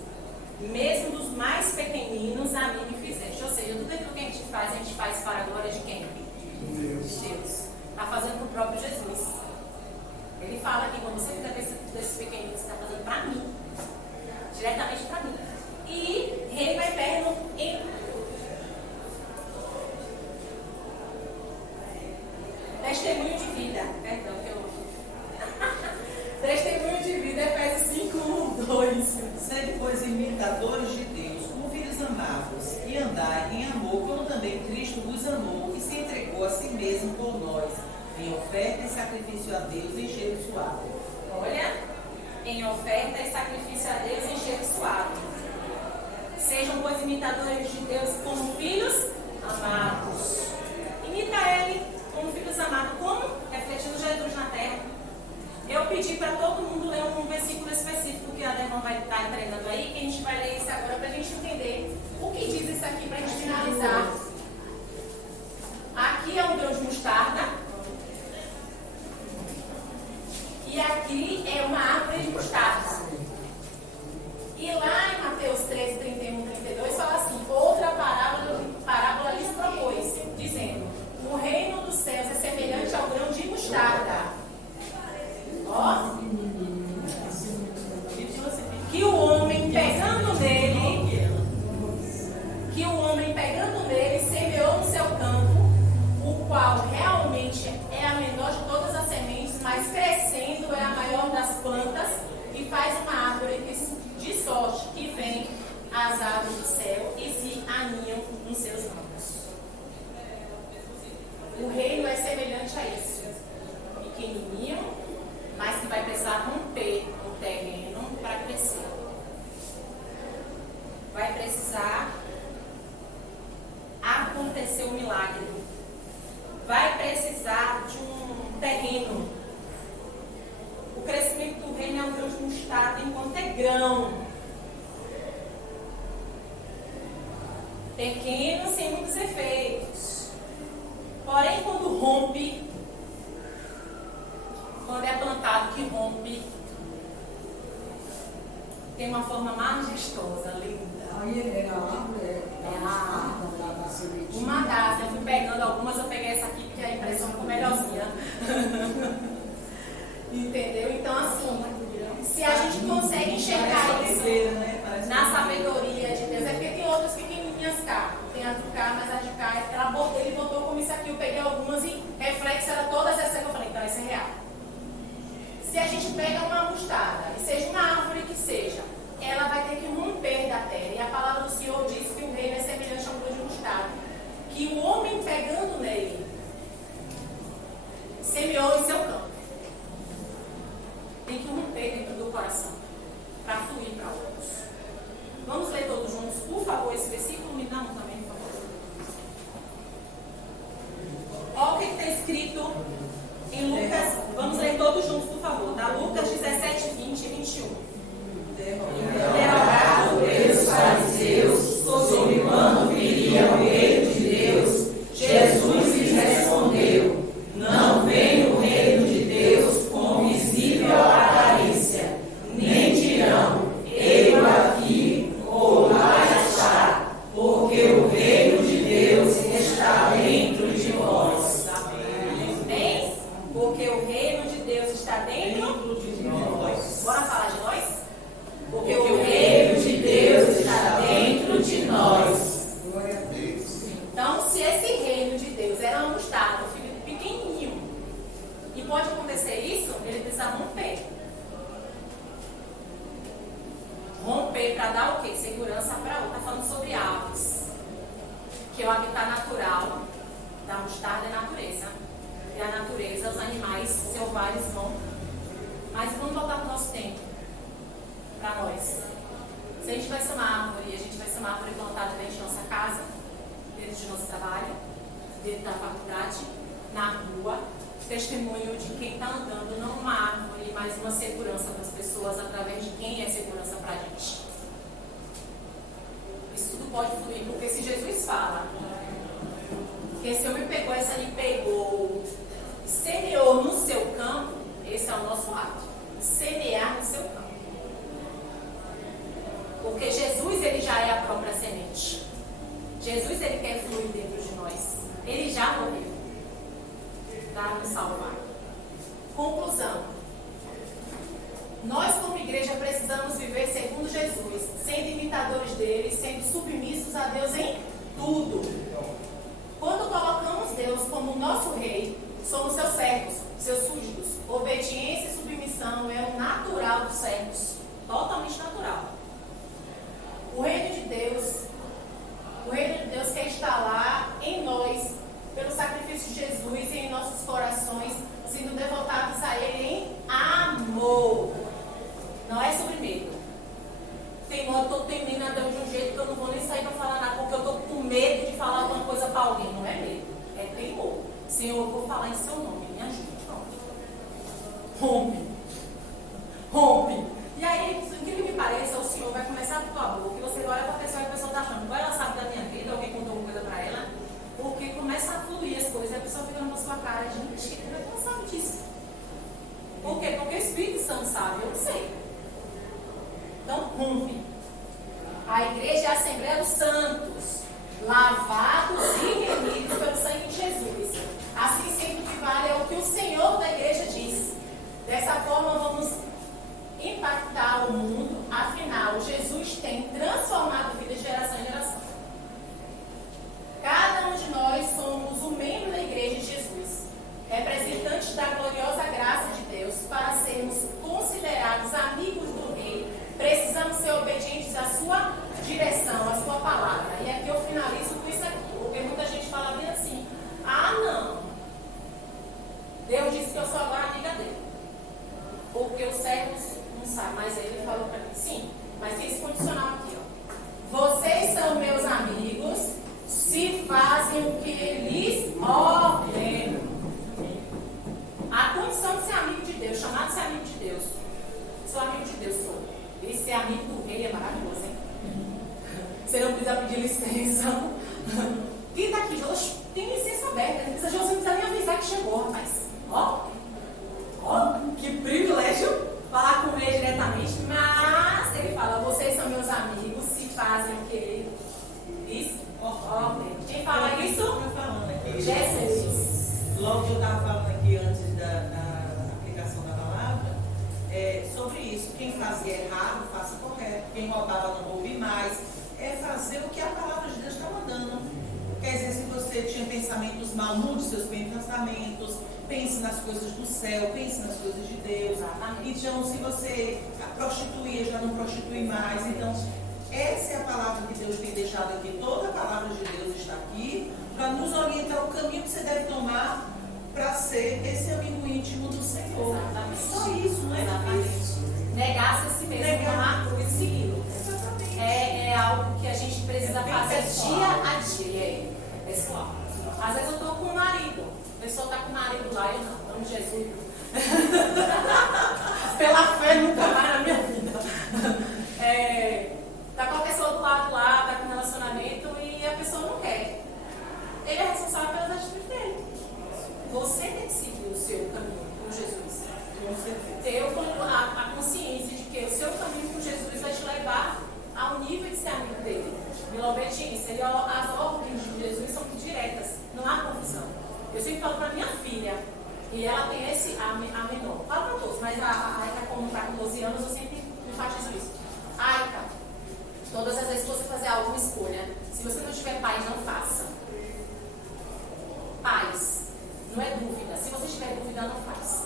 mesmo dos mais pequeninos, a mim me fizeste. Ou seja, tudo aquilo que a gente faz para a glória de quem? De Deus. Está fazendo para o próprio Jesus. Ele fala que quando você fizer desses pequeninos, você está fazendo para mim. Diretamente para mim. E reino eterno em... Testemunho de vida. Perdão, que eu... Testemunho de vida, Efésios 5, 1, 2. Sede, pois, imitadores de Deus, como filhos amados, e andai em amor, como também Cristo vos amou e se entregou a si mesmo por nós, em oferta e sacrifício a Deus em cheiro suave. Olha, em oferta e sacrifício a Deus em cheiro suave. Sejam, pois, imitadores de Deus como filhos amados. Imita Ele como filhos amados. Como? Refletindo Jesus na terra. Eu pedi para todo mundo ler um versículo específico que a Devon vai estar treinando aí, que a gente vai ler isso agora para a gente entender o que diz isso aqui para a gente finalizar. Aqui é um grão de mostarda e aqui é uma árvore de mostarda. E lá em Mateus 13, 31, 32 fala assim: outra parábola lhes propôs, dizendo: o reino dos céus é semelhante ao grão de mostarda. Ó, que o homem pegando nele, semeou no seu campo, o qual realmente é a menor de todas as sementes, mas crescendo é a maior das plantas e faz uma árvore de sorte que vem as aves do céu e se aninham nos seus ramos. O reino é semelhante a isso, pequenininho, mas que vai precisar romper o terreno para crescer. Vai precisar acontecer um milagre. Vai precisar de um terreno. O crescimento do reino é um grão de mostarda enquanto é grão. Pequeno, sem muitos efeitos. Porém, quando rompe, quando é plantado que rompe, tem uma forma majestosa, linda. Aí é a árvore, da sementinha. Uma das, eu fui pegando algumas, eu peguei essa aqui porque a impressão ficou melhorzinha. Entendeu? Então, assim, se a gente consegue enxergar isso na sabedoria de Deus, é porque tem outras pequenininhas cá. Tem as de cá, mas as de cá, ele botou como isso aqui, eu peguei algumas e reflexo era todas essas que eu falei, então essa é real. Se a gente pega uma mostarda, para dar o quê? Segurança para outra. Está falando sobre aves, que é o habitat natural da mostarda da natureza. E a natureza, os animais selvagens vão. Mas vamos voltar para o nosso tempo, para nós. Se a gente vai ser uma árvore, a gente vai ser uma árvore plantada dentro de nossa casa, dentro de nosso trabalho, dentro da faculdade, na rua, testemunho de quem está andando, não uma árvore, mas uma segurança para as pessoas através de quem é segurança para a gente. Isso tudo pode fluir, porque se Jesus fala que esse homem pegou, essa ali pegou, semeou no seu campo, esse é o nosso ato, semear no seu campo. Porque Jesus, ele já é a própria semente. Jesus, ele quer fluir dentro de nós. Ele já morreu para nos salvar. Conclusão. Nós, como igreja, precisamos viver segundo Jesus, sendo imitadores dele, sendo submissos a Deus em tudo. Quando colocamos Deus como nosso rei, somos seus servos, seus súditos. Obediência e submissão é o natural dos servos, totalmente natural. O reino de Deus quer instalar em nós, pelo sacrifício de Jesus e em nossos corações, sendo devotados a Ele em amor. Não é sobre medo. Eu estou temendo a Deus de um jeito que eu não vou nem sair para falar nada, porque eu estou com medo de falar alguma coisa para alguém. Não é medo, é temor. Senhor, eu vou falar em seu nome, me ajuda. Pronto. Rompe. E aí, o que me pareça, o Senhor vai começar por tua boca, e você olha para a pessoa e a pessoa está achando, ela sabe da minha vida, alguém contou alguma coisa para ela, porque começa a fluir as coisas, e a pessoa fica na sua cara, gente, como é que ela sabe disso? Por quê? Porque o Espírito Santo sabe, eu não sei. Então, rompe. A igreja é a Assembleia dos Santos, lavados e remidos pelo sangue de Jesus. Assim sendo, o que vale é o que o Senhor da igreja diz. Dessa forma, vamos impactar o mundo. Afinal, Jesus tem transformado vidas de geração em geração. Cada um de nós somos um membro da igreja de Jesus, representantes da gloriosa graça de Deus. Para sermos considerados amigos do Rei, precisamos ser obedientes à sua direção, à sua palavra. E aqui eu finalizo com isso aqui, porque muita gente fala bem assim: ah, não, Deus disse que eu sou agora amiga dele, porque os servos não sabem, mas ele falou para mim, sim, mas tem esse condicional aqui, ó. Vocês são meus amigos se fazem o que eles ordenam. A condição de ser amigo de Deus, chamado de ser amigo de Deus. Sou amigo de Deus, sou. E ser amigo do Rei é maravilhoso, hein? Você não precisa pedir licença. Quem está aqui, tem licença aberta. Você não precisa nem avisar que chegou, rapaz. Ó, que privilégio falar com ele diretamente. Mas ele fala: vocês são meus amigos se fazem o que ele diz. Quem fala isso? Jesus. Logo que eu estava falando aqui antes da aplicação da palavra, sobre isso. Quem fazia errado, faça correto. Quem roubava, não roube mais. É fazer o que a palavra de Deus está mandando. Quer dizer, se você tinha pensamentos mal, mude seus pensamentos. Pense nas coisas do céu, pense nas coisas de Deus. Então, se você prostituía, já não prostitui mais. Então, essa é a palavra que Deus tem deixado aqui. Toda a palavra de Deus está aqui para nos orientar o caminho que você deve tomar para ser esse amigo íntimo do Senhor. Exatamente. Só isso, não é difícil. Negar-se a si mesmo, tomar a cruz e segui-lo. É algo que a gente precisa fazer dia a dia. É pessoal. Às vezes eu estou com o marido. A pessoa está com o marido lá, eu não. Em nome de Jesus. Pela fé, nunca mais na minha vida. Está com a pessoa do lado lá, está com um relacionamento e a pessoa não quer. Ele é responsável pelas atitudes dele. Você tem que seguir o seu caminho com Jesus. Ter a consciência de que o seu caminho com Jesus vai te levar ao nível de ser amigo dele. Pela obediência. As ordens de Jesus são diretas, não há confusão. Eu sempre falo para minha filha, e ela tem a menor, falo para todos, mas a Aika, como está com 12 anos, eu sempre enfatizo isso. Aika, todas as vezes que você fazer alguma escolha, se você não tiver paz, não faça. Paz, não é dúvida. Se você tiver dúvida, não faz.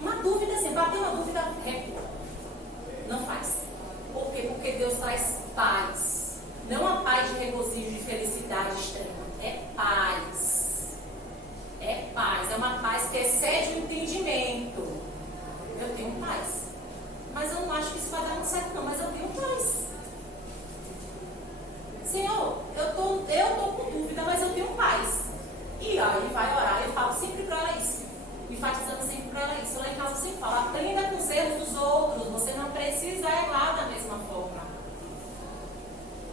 Uma dúvida, assim, bater uma dúvida, recua. Não faz. Por quê? Porque Deus traz acho que isso vai dar muito certo não, mas eu tenho paz. Senhor, eu tô com dúvida, mas eu tenho paz. E aí vai orar, eu falo sempre para ela isso. Enfatizando sempre para ela isso. Lá em casa eu sempre falo, aprenda com os erros dos outros. Você não precisa errar da mesma forma.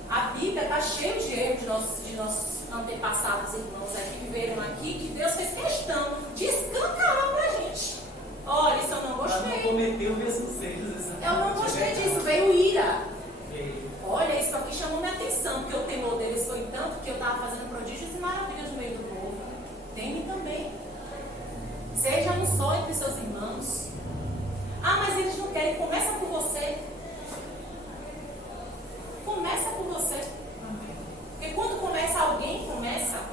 A Bíblia está cheia de erros de nossos antepassados irmãos que viveram aqui, que Deus fez questão de escancarar para a gente. Olha, isso eu não gostei. Para não cometer o mesmo erro. Eu não gostei disso, veio ira. Olha, isso aqui chamou minha atenção, porque o temor deles foi tanto que eu estava fazendo prodígios e maravilhas no meio do povo. Teme também. Seja um só entre seus irmãos. Ah, mas eles não querem. Começa por você. Começa por você. Porque quando começa alguém,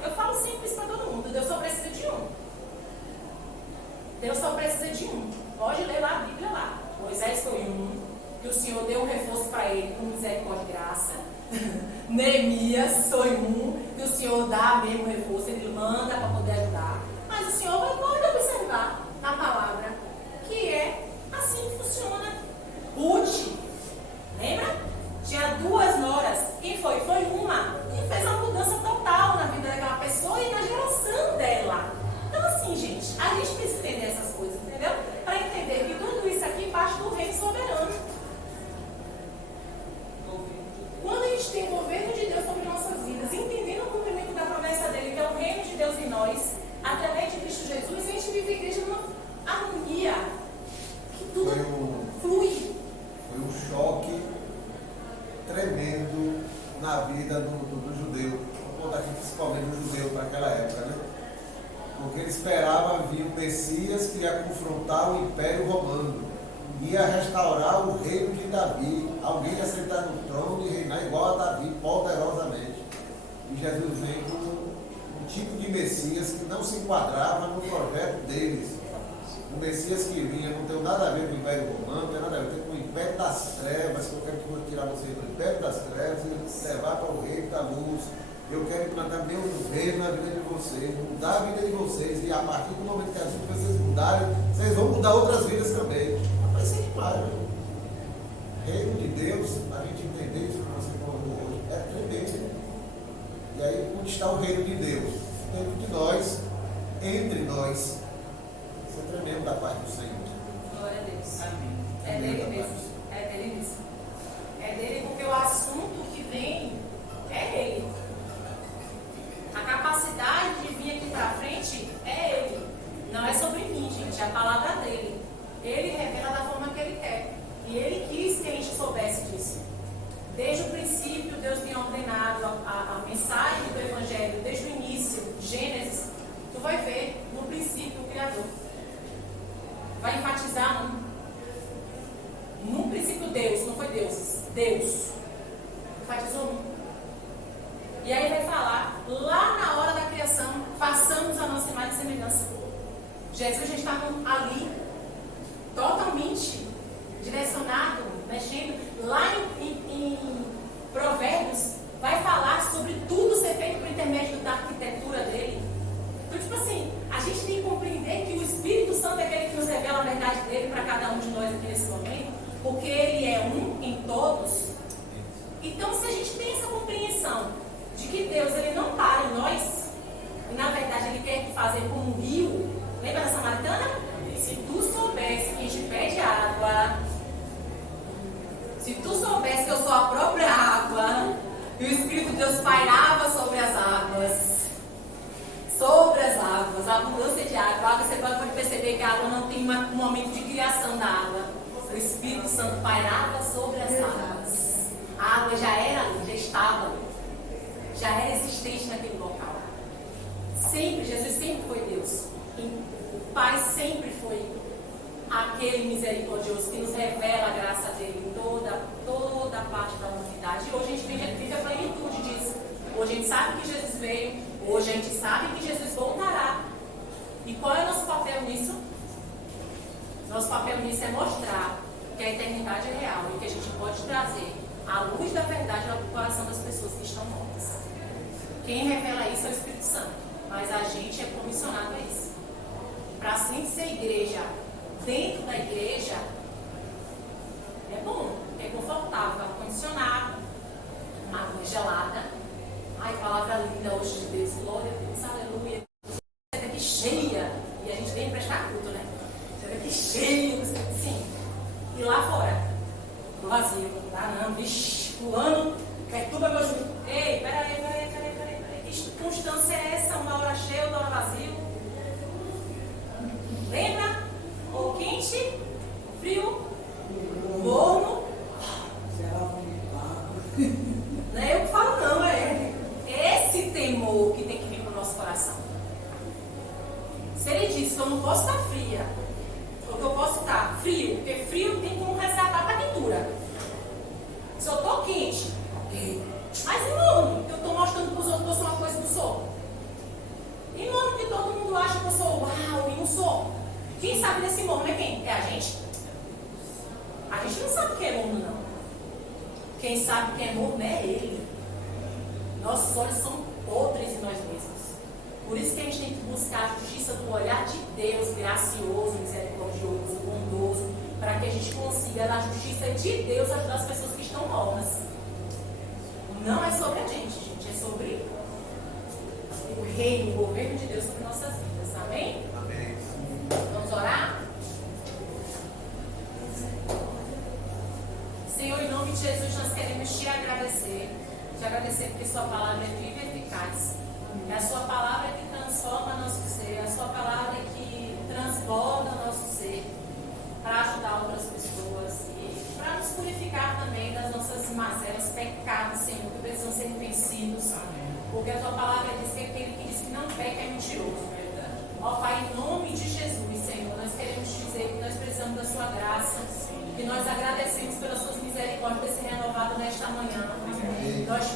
eu falo sempre isso para todo mundo. Deus só precisa de um. Deus só precisa de um. Pode ler lá a Bíblia lá. Moisés foi um, que o Senhor deu um reforço para ele com misericórdia e graça. Neemias foi um, que o Senhor dá mesmo reforço, ele manda para poder ajudar. Mas o Senhor pode observar na palavra que é assim que funciona. Ruth, lembra? Tinha 2 noras. Quem foi? Foi uma. E fez uma mudança total na vida daquela pessoa e na geração dela. Então assim, gente, a gente precisa entender essas coisas, entendeu? Para entender que tudo isso aqui parte do reino soberano. Quando a gente tem o governo de Deus sobre nossas vidas, entendendo o cumprimento da promessa dele, que é o reino de Deus em nós, através de Cristo Jesus, a gente vive a igreja numa harmonia, que tudo flui. Foi um choque tremendo na vida do judeu, vou botar aqui principalmente do judeu para aquela época, né? Porque ele esperava vir o Messias que ia confrontar o Império Romano, ia restaurar o reino de Davi, alguém ia sentar no trono e reinar igual a Davi, poderosamente. E Jesus veio com um tipo de Messias que não se enquadrava no projeto deles. O Messias que vinha não tem nada a ver com o Império Romano, não tem nada a ver com o Império das Trevas, que eu quero tirar vocês do Império das Trevas e levar para o Reino da Luz. Eu quero implantar meu reino na vida de vocês, mudar a vida de vocês, e a partir do momento que as vidas vocês mudarem, vocês vão mudar outras vidas também. Vai ser demais, né? Reino de Deus, para a gente entender isso que você falou hoje, é tremendo. E aí, onde está o reino de Deus? Dentro de nós, entre nós. Isso é tremendo da parte do Senhor. Glória a Deus. Amém. É dele mesmo. É dele mesmo. É dele porque o assunto que vem é ele. A capacidade de vir aqui para frente é ele. Não é sobre mim, gente. É a palavra dele. Ele revela da forma que ele quer. E ele quis que a gente soubesse disso. Desde o princípio, Deus tinha ordenado a mensagem do Evangelho, desde o início, Gênesis. Tu vai ver no princípio o Criador. Vai enfatizar no princípio Deus, não foi deuses, Deus. Enfatizou um. E aí vai falar, lá na hora da criação, façamos a nossa imagem e semelhança. Jesus já estava ali, totalmente direcionado, mexendo. Lá em Provérbios, vai falar sobre tudo ser feito por intermédio da arquitetura dele. Então, tipo assim, a gente tem que compreender que o Espírito Santo é aquele que nos revela a verdade dele para cada um de nós aqui nesse momento, porque ele é um em todos. Então, se a gente tem essa compreensão de que Deus ele não para em nós, e na verdade ele quer fazer como um rio. Lembra da Samaritana? Se tu soubesse que a gente pede água, se tu soubesse que eu sou a própria água, e o Espírito de Deus pairava sobre as águas, a abundância de água. A água, você pode perceber que a água não tem um momento de criação da água. O Espírito Santo pairava sobre as águas. A água já era ali, já estava ali. Já era existente naquele local. Sempre, Jesus sempre foi Deus. O Pai sempre foi aquele misericordioso que nos revela a graça dele em toda a parte da humanidade. E hoje a gente vive a plenitude disso. Hoje a gente sabe que Jesus veio. Hoje a gente sabe que Jesus voltará. E qual é o nosso papel nisso? Nosso papel nisso é mostrar que a eternidade é real e que a gente pode trazer a luz da verdade ao coração das pessoas que estão mortas. Quem revela isso é o Espírito Santo. Mas a gente é comissionado a isso. Para assim ser igreja dentro da igreja, é bom. do vazio. Ah, não, vixe, fulano, perturba meu juízo. Ei, peraí. Que circunstância é essa? Uma hora cheia, outra hora vazio? Lembra? Ou quente, frio, morno. Não é eu que falo, não, é esse temor que tem que vir para o nosso coração. Se ele diz que eu não posso estar fria, ou que eu posso estar frio, porque frio tem como resgatar a quentura. Se eu estou quente, ok. Mas e no ano que eu estou mostrando para os outros que eu sou uma coisa que não sou? E no ano que todo mundo acha que eu sou uau e não sou? Quem sabe desse morno é quem? É a gente? A gente não sabe quem é morno, não. Quem sabe quem é morno é ele. Nossos olhos são podres em nós mesmos. Por isso que a gente tem que buscar a justiça do olhar de Deus, gracioso, misericordioso, bondoso, para que a gente consiga, na justiça de Deus, ajudar as pessoas que estão mornas. Não é sobre a gente, é sobre o reino, o governo de Deus sobre nossas vidas. Amém? Amém. Vamos orar? Senhor, em nome de Jesus, nós queremos te agradecer. Te agradecer porque sua palavra é viva e eficaz. É a sua palavra que transforma nosso ser. É a sua palavra que transborda nosso ser para ajudar outras pessoas e para nos purificar também das nossas mazelas, pecados, Senhor, que precisam ser vencidos. Porque a tua palavra diz que aquele que diz que não peca é mentiroso. Ó Pai, em nome de Jesus, Senhor, nós queremos dizer que nós precisamos da sua graça, que nós agradecemos pelas suas misericórdias ter se renovado nesta manhã. Nós